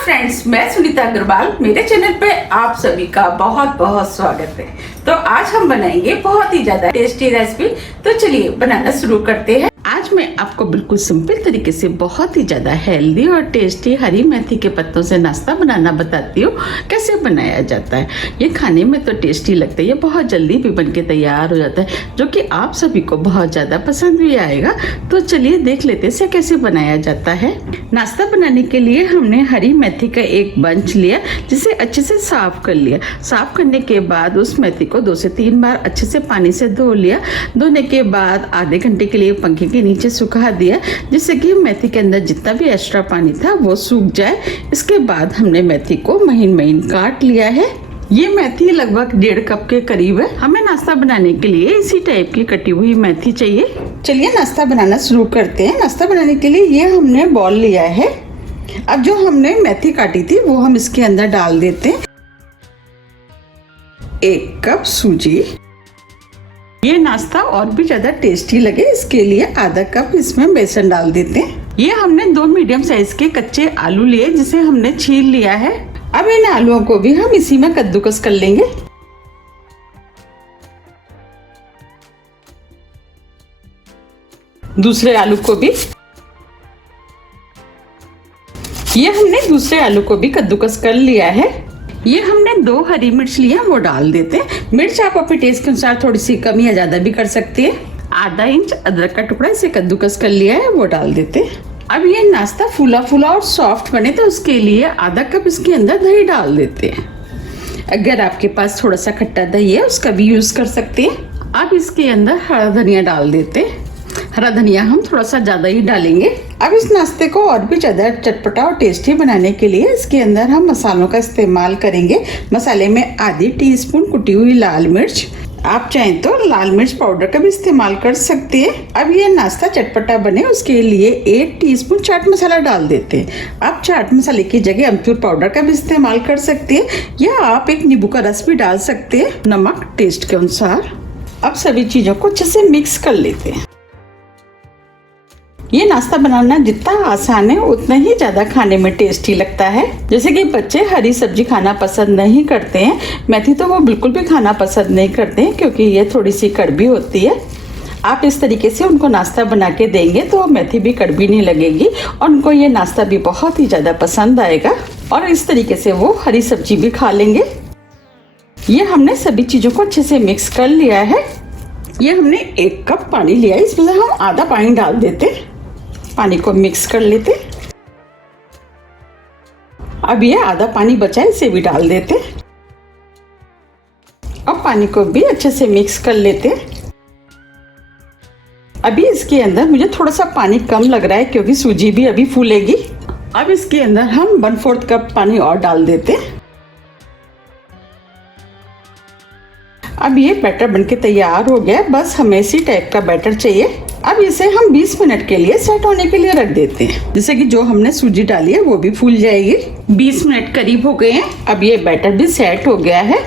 Friends, मैं सुनीता अग्रवाल। मेरे channel पे आप सभी का बहुत बहुत स्वागत है। तो आज हम बनाएंगे बहुत ही ज्यादा टेस्टी रेसिपी। तो चलिए बनाना शुरू करते हैं। आज मैं आपको बिल्कुल सिंपल तरीके से बहुत ही ज्यादा हेल्दी और टेस्टी हरी मेथी के पत्तों से नाश्ता बनाना बताती हूँ कैसे बनाया जाता है। ये खाने में तो टेस्टी लगता है, ये बहुत जल्दी भी बन के तैयार हो जाता है, जो कि आप सभी को बहुत ज्यादा पसंद भी आएगा। तो चलिए देख लेते हैं इसे कैसे बनाया जाता है। नाश्ता बनाने के लिए हमने हरी मेथी का एक बंच लिया, जिसे अच्छे से साफ कर लिया। साफ करने के बाद उस मेथी को 2 से 3 बार अच्छे से पानी से धो लिया। धोने के बाद आधे घंटे के लिए पंखे के नीचे सुखा दिया, जिससे कि मेथी के अंदर जितना भी एक्स्ट्रा पानी था वो सूख जाए। इसके बाद हमने मेथी को महीन महीन काट लिया है। ये मेथी लगभग 1.5 कप के करीब है। हमें नाश्ता बनाने के लिए इसी टाइप की कटी हुई मेथी चाहिए। चलिए नाश्ता बनाना शुरू करते हैं। नाश्ता बनाने के लिए ये हमने बॉल लिया है। अब जो हमने मेथी काटी थी वो हम इसके अंदर डाल देते हैं। 1 कप सूजी। ये नाश्ता और भी ज्यादा टेस्टी लगे इसके लिए आधा कप इसमें बेसन डाल देते हैं। ये हमने 2 मीडियम साइज के कच्चे आलू लिए, जिसे हमने छील लिया है। अब इन आलूओं को भी हम इसी में कद्दूकस कर लेंगे। दूसरे आलू को भी, ये हमने दूसरे आलू को भी कद्दूकस कर लिया है। ये हमने 2 हरी मिर्च लिया, वो डाल देते हैं। मिर्च आप अपने टेस्ट के अनुसार थोड़ी सी कम या ज्यादा भी कर सकते हैं। आधा इंच अदरक का टुकड़ा इसे कद्दूकस कर लिया है, वो डाल देते हैं। अब ये नाश्ता फूला फूला और सॉफ्ट बने तो उसके लिए आधा कप इसके अंदर दही डाल देते हैं। अगर आपके पास थोड़ा सा खट्टा दही है उसका भी यूज कर सकते हैं। अब इसके अंदर हरा धनिया डाल देते हैं। हरा धनिया हम थोड़ा सा ज्यादा ही डालेंगे। अब इस नाश्ते को और भी ज्यादा चटपटा और टेस्टी बनाने के लिए इसके अंदर हम मसालों का इस्तेमाल करेंगे। मसाले में आधी टीस्पून कुटी हुई लाल मिर्च, आप चाहें तो लाल मिर्च पाउडर का भी इस्तेमाल कर सकते हैं। अब ये नाश्ता चटपटा बने उसके लिए 1 टीस्पून चाट मसाला डाल देते हैं। आप चाट मसाले की जगह अमचूर पाउडर का भी इस्तेमाल कर सकते हैं, या आप एक नींबू का रस भी डाल सकते हैं। नमक टेस्ट के अनुसार। अब सभी चीजों को अच्छे से मिक्स कर लेते हैं। ये नाश्ता बनाना जितना आसान है उतना ही ज्यादा खाने में टेस्टी लगता है। जैसे कि बच्चे हरी सब्जी खाना पसंद नहीं करते हैं, मेथी तो वो बिल्कुल भी खाना पसंद नहीं करते हैं, क्योंकि ये थोड़ी सी कड़वी होती है। आप इस तरीके से उनको नाश्ता बना के देंगे तो मेथी भी कड़वी नहीं लगेगी और उनको ये नाश्ता भी बहुत ही ज्यादा पसंद आएगा, और इस तरीके से वो हरी सब्जी भी खा लेंगे। ये हमने सभी चीजों को अच्छे से मिक्स कर लिया है। ये हमने 1 कप पानी लिया है, इसमें हम आधा पानी डाल देते हैं। पानी को मिक्स कर लेते। अब ये आधा पानी बचा है, इसे भी डाल देते। अब पानी को भी अच्छे से मिक्स कर लेते। अभी इसके अंदर मुझे थोड़ा सा पानी कम लग रहा है, क्योंकि सूजी भी अभी फूलेगी। अब इसके अंदर हम 1/4 कप पानी और डाल देते। अब ये बैटर बनके तैयार हो गया। बस हमें इसी टाइप का बैटर चाहिए। अब इसे हम 20 मिनट के लिए सेट होने के लिए रख देते हैं, जिससे कि जो हमने सूजी डाली है वो भी फूल जाएगी। 20 मिनट करीब हो गए हैं। अब ये बैटर भी सेट हो गया है।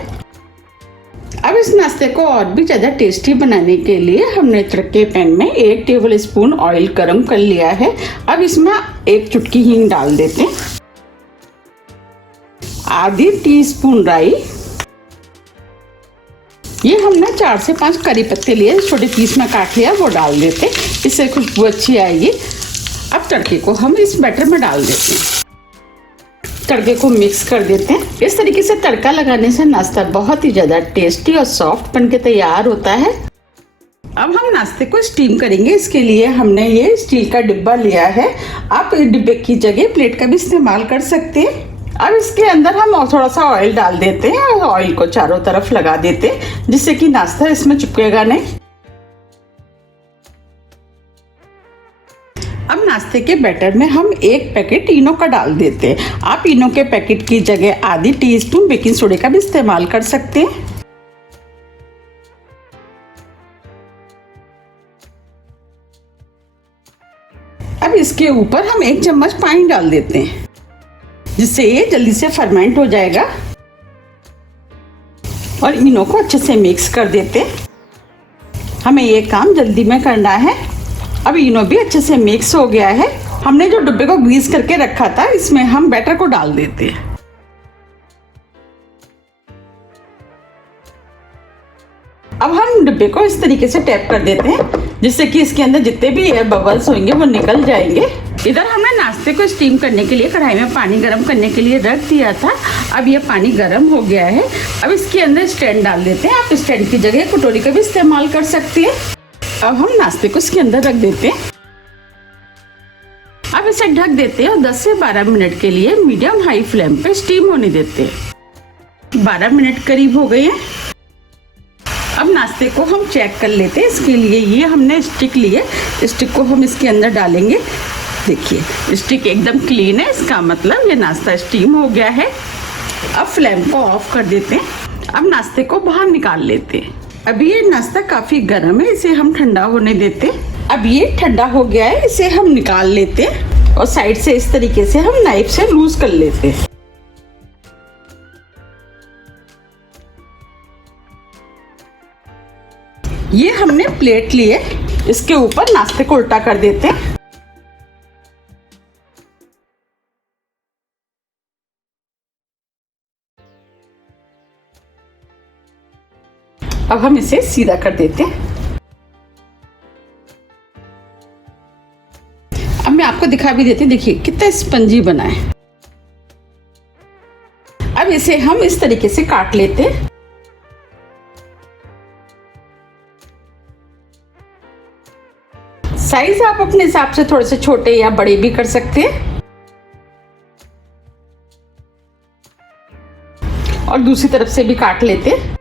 अब इस नाश्ते को और भी ज्यादा टेस्टी बनाने के लिए हमने तड़के पैन में 1 टेबल स्पून ऑयल गरम कर लिया है। अब इसमें 1 चुटकी हींग डाल देते हैं। आधी टीस्पून राई। ये हमने 4 से 5 करी पत्ते लिए, छोटे पीस में काट लिया, वो डाल देते, इससे खुशबू अच्छी आएगी। अब तड़के को हम इस बैटर में डाल देते हैं। तड़के को मिक्स कर देते हैं। इस तरीके से तड़का लगाने से नाश्ता बहुत ही ज्यादा टेस्टी और सॉफ्ट बनके तैयार होता है। अब हम नाश्ते को स्टीम करेंगे। इसके लिए हमने ये स्टील का डिब्बा लिया है। आप इस डिब्बे की जगह प्लेट का भी इस्तेमाल कर सकते हैं। अब इसके अंदर हम थोड़ा सा ऑयल डाल देते हैं और ऑयल को चारों तरफ लगा देते हैं, जिससे कि नाश्ता इसमें चिपकेगा नहीं। अब नाश्ते के बैटर में हम 1 पैकेट इनो का डाल देते हैं। आप इनो के पैकेट की जगह आधी टीस्पून बेकिंग सोडा का भी इस्तेमाल कर सकते हैं। अब इसके ऊपर हम 1 चम्मच पानी डाल देते हैं, जिससे ये जल्दी से फर्मेंट हो जाएगा। और इनो को अच्छे से मिक्स कर देते। हमें ये काम जल्दी में करना है। अब इनो भी अच्छे से मिक्स हो गया है। हमने जो डिब्बे को ग्रीस करके रखा था, इसमें हम बैटर को डाल देते हैं। अब हम डिब्बे को इस तरीके से टैप कर देते हैं, जिससे कि इसके अंदर जितने भी एयर बबल्स होंगे वो निकल जाएंगे। इधर हमने नाश्ते को स्टीम करने के लिए कढ़ाई में पानी गर्म करने के लिए रख दिया था। अब ये पानी गर्म हो गया है। अब इसके अंदर स्टैंड डाल देते हैं। आप स्टैंड की जगह कटोरी का भी इस्तेमाल कर सकते हैं। अब हम नाश्ते को इसके अंदर रख देते हैं। अब इसे ढक देते हैं और 10 से 12 मिनट के लिए मीडियम हाई फ्लेम पे स्टीम होने देते हैं। 12 मिनट करीब हो गए हैं। अब नाश्ते को हम चेक कर लेते हैं। इसके लिए ये हमने स्टिक लिए, स्टिक को हम इसके अंदर डालेंगे। देखिए स्टिक एकदम क्लीन है, इसका मतलब ये नाश्ता स्टीम हो गया है। अब फ्लेम को ऑफ कर देते हैं। अब नाश्ते को बाहर निकाल लेते हैं। अभी ये नाश्ता काफी गर्म है, इसे हम ठंडा होने देते हैं। अब ये ठंडा हो गया है, इसे हम निकाल लेते हैं और साइड से इस तरीके से हम नाइफ से लूज कर लेते हैं। ये हमने प्लेट लिए, इसके ऊपर नाश्ते को उल्टा कर देते हैं। अब हम इसे सीधा कर देते हैं। अब मैं आपको दिखा भी देती हूँ, देखिए कितना स्पंजी बना है। अब इसे हम इस तरीके से काट लेते हैं। साइज आप अपने हिसाब से थोड़े से छोटे या बड़े भी कर सकते हैं। और दूसरी तरफ से भी काट लेते हैं।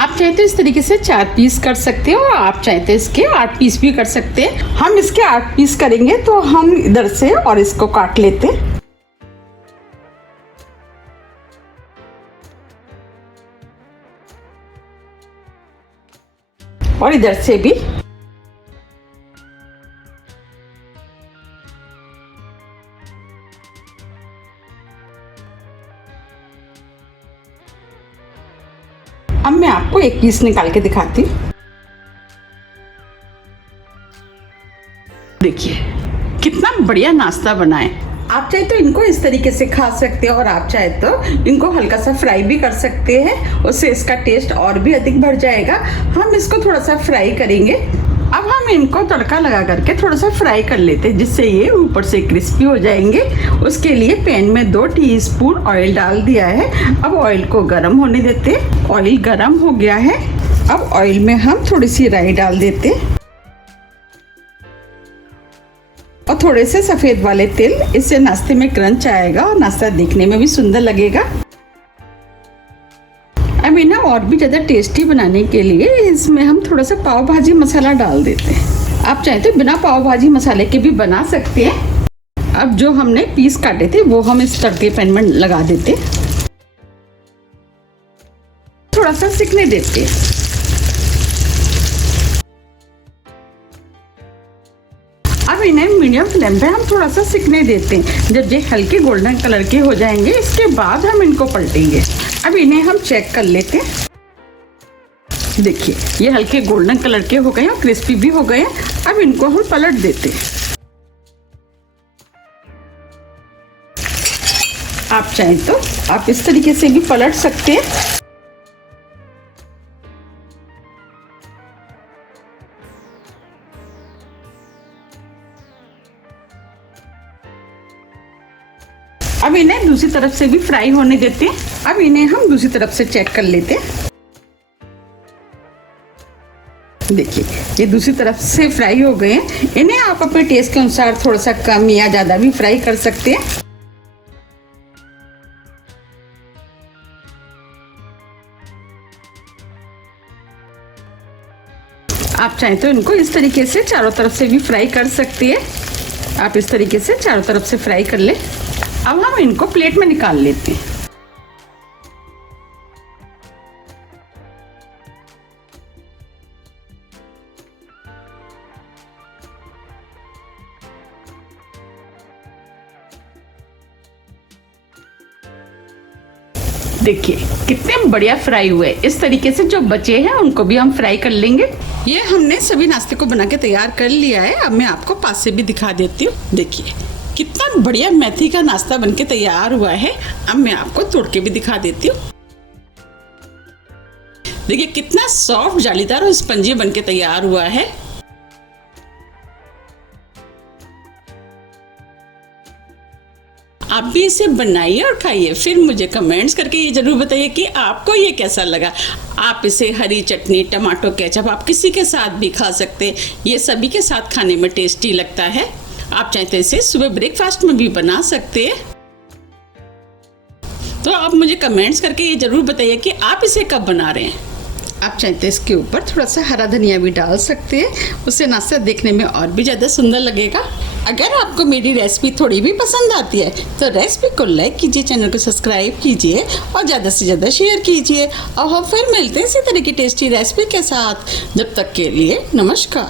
आप चाहे तो इस तरीके से 4 पीस कर सकते हो और आप चाहे तो इसके 8 पीस भी कर सकते हैं। हम इसके 8 पीस करेंगे तो हम इधर से और इसको काट लेते हैं। और इधर से भी। अब मैं आपको एक पीस निकाल के दिखाती हूँ। देखिए कितना बढ़िया नाश्ता बना है। आप चाहे तो इनको इस तरीके से खा सकते हो और आप चाहे तो इनको हल्का सा फ्राई भी कर सकते हैं, उससे इसका टेस्ट और भी अधिक बढ़ जाएगा। हम इसको थोड़ा सा फ्राई करेंगे। अब हम इनको तड़का लगा करके थोड़ा सा फ्राई कर लेते हैं, जिससे ये ऊपर से क्रिस्पी हो जाएंगे। उसके लिए पैन में 2 टीस्पून ऑयल डाल दिया है। अब ऑयल को गर्म होने देते हैं। ऑयल गर्म हो गया है। अब ऑयल में हम थोड़ी सी राई डाल देते हैं और थोड़े से सफेद वाले तिल। इससे नाश्ते में क्रंच आएगा और नाश्ता देखने में भी सुंदर लगेगा। अब इन्हें और भी ज़्यादा टेस्टी बनाने के लिए इसमें हम थोड़ा सा पाव भाजी मसाला डाल देते हैं। आप चाहे तो बिना पाव भाजी मसाले के भी बना सकते हैं। अब जो हमने पीस काटे थे वो हम इस तड़के पैन में लगा देते, थोड़ा सा सिकने देते हैं। अब इन्हें मीडियम फ्लेम पे हम थोड़ा सा सिकने देते हैं। जब ये हल्के गोल्डन कलर के हो जाएंगे, इसके बाद हम इनको पलटेंगे। अब इन्हें हम चेक कर लेते हैं। देखिए ये हल्के गोल्डन कलर के हो गए और क्रिस्पी भी हो गए। अब इनको हम पलट देते हैं। आप चाहें तो आप इस तरीके से भी पलट सकते हैं। अब इन्हें दूसरी तरफ से भी फ्राई होने देते हैं। अब इन्हें हम दूसरी तरफ से चेक कर लेते हैं। देखिए ये दूसरी तरफ से फ्राई हो गए हैं। इन्हें आप अपने टेस्ट के अनुसार थोड़ा सा कम या ज़्यादा भी फ्राई कर सकते हैं। आप चाहें तो इनको इस तरीके से चारों तरफ से भी फ्राई कर सकते हैं। आप इस तरीके से चारों तरफ से फ्राई कर लें। अब हम इनको प्लेट में निकाल लेते हैं। देखिए कितने बढ़िया फ्राई हुए। इस तरीके से जो बचे हैं उनको भी हम फ्राई कर लेंगे। ये हमने सभी नाश्ते को बना के तैयार कर लिया है। अब मैं आपको पास से भी दिखा देती हूँ। देखिए कितना बढ़िया मेथी का नाश्ता बनके तैयार हुआ है। अब मैं आपको तोड़ के भी दिखा देती हूँ। देखिए कितना सॉफ्ट, जालीदार और स्पंजी बनके तैयार हुआ है। आप भी इसे बनाइए और खाइए, फिर मुझे कमेंट्स करके ये जरूर बताइए कि आपको ये कैसा लगा। आप इसे हरी चटनी, टमाटो केचप, आप किसी के साथ भी खा सकते हैं। ये सभी के साथ खाने में टेस्टी लगता है। आप चाहते हैं इसे सुबह ब्रेकफास्ट में भी बना सकते हैं। तो आप मुझे कमेंट्स करके ये जरूर बताइए कि आप इसे कब बना रहे हैं। आप चाहते हैं इसके ऊपर थोड़ा सा हरा धनिया भी डाल सकते हैं, उससे नाश्ता देखने में और भी ज़्यादा सुंदर लगेगा। अगर आपको मेरी रेसिपी थोड़ी भी पसंद आती है तो रेसिपी को लाइक कीजिए, चैनल को सब्सक्राइब कीजिए और ज़्यादा से ज़्यादा शेयर कीजिए। और हम फिर मिलते हैं इसी तरह की टेस्टी रेसिपी के साथ। जब तक के लिए नमस्कार।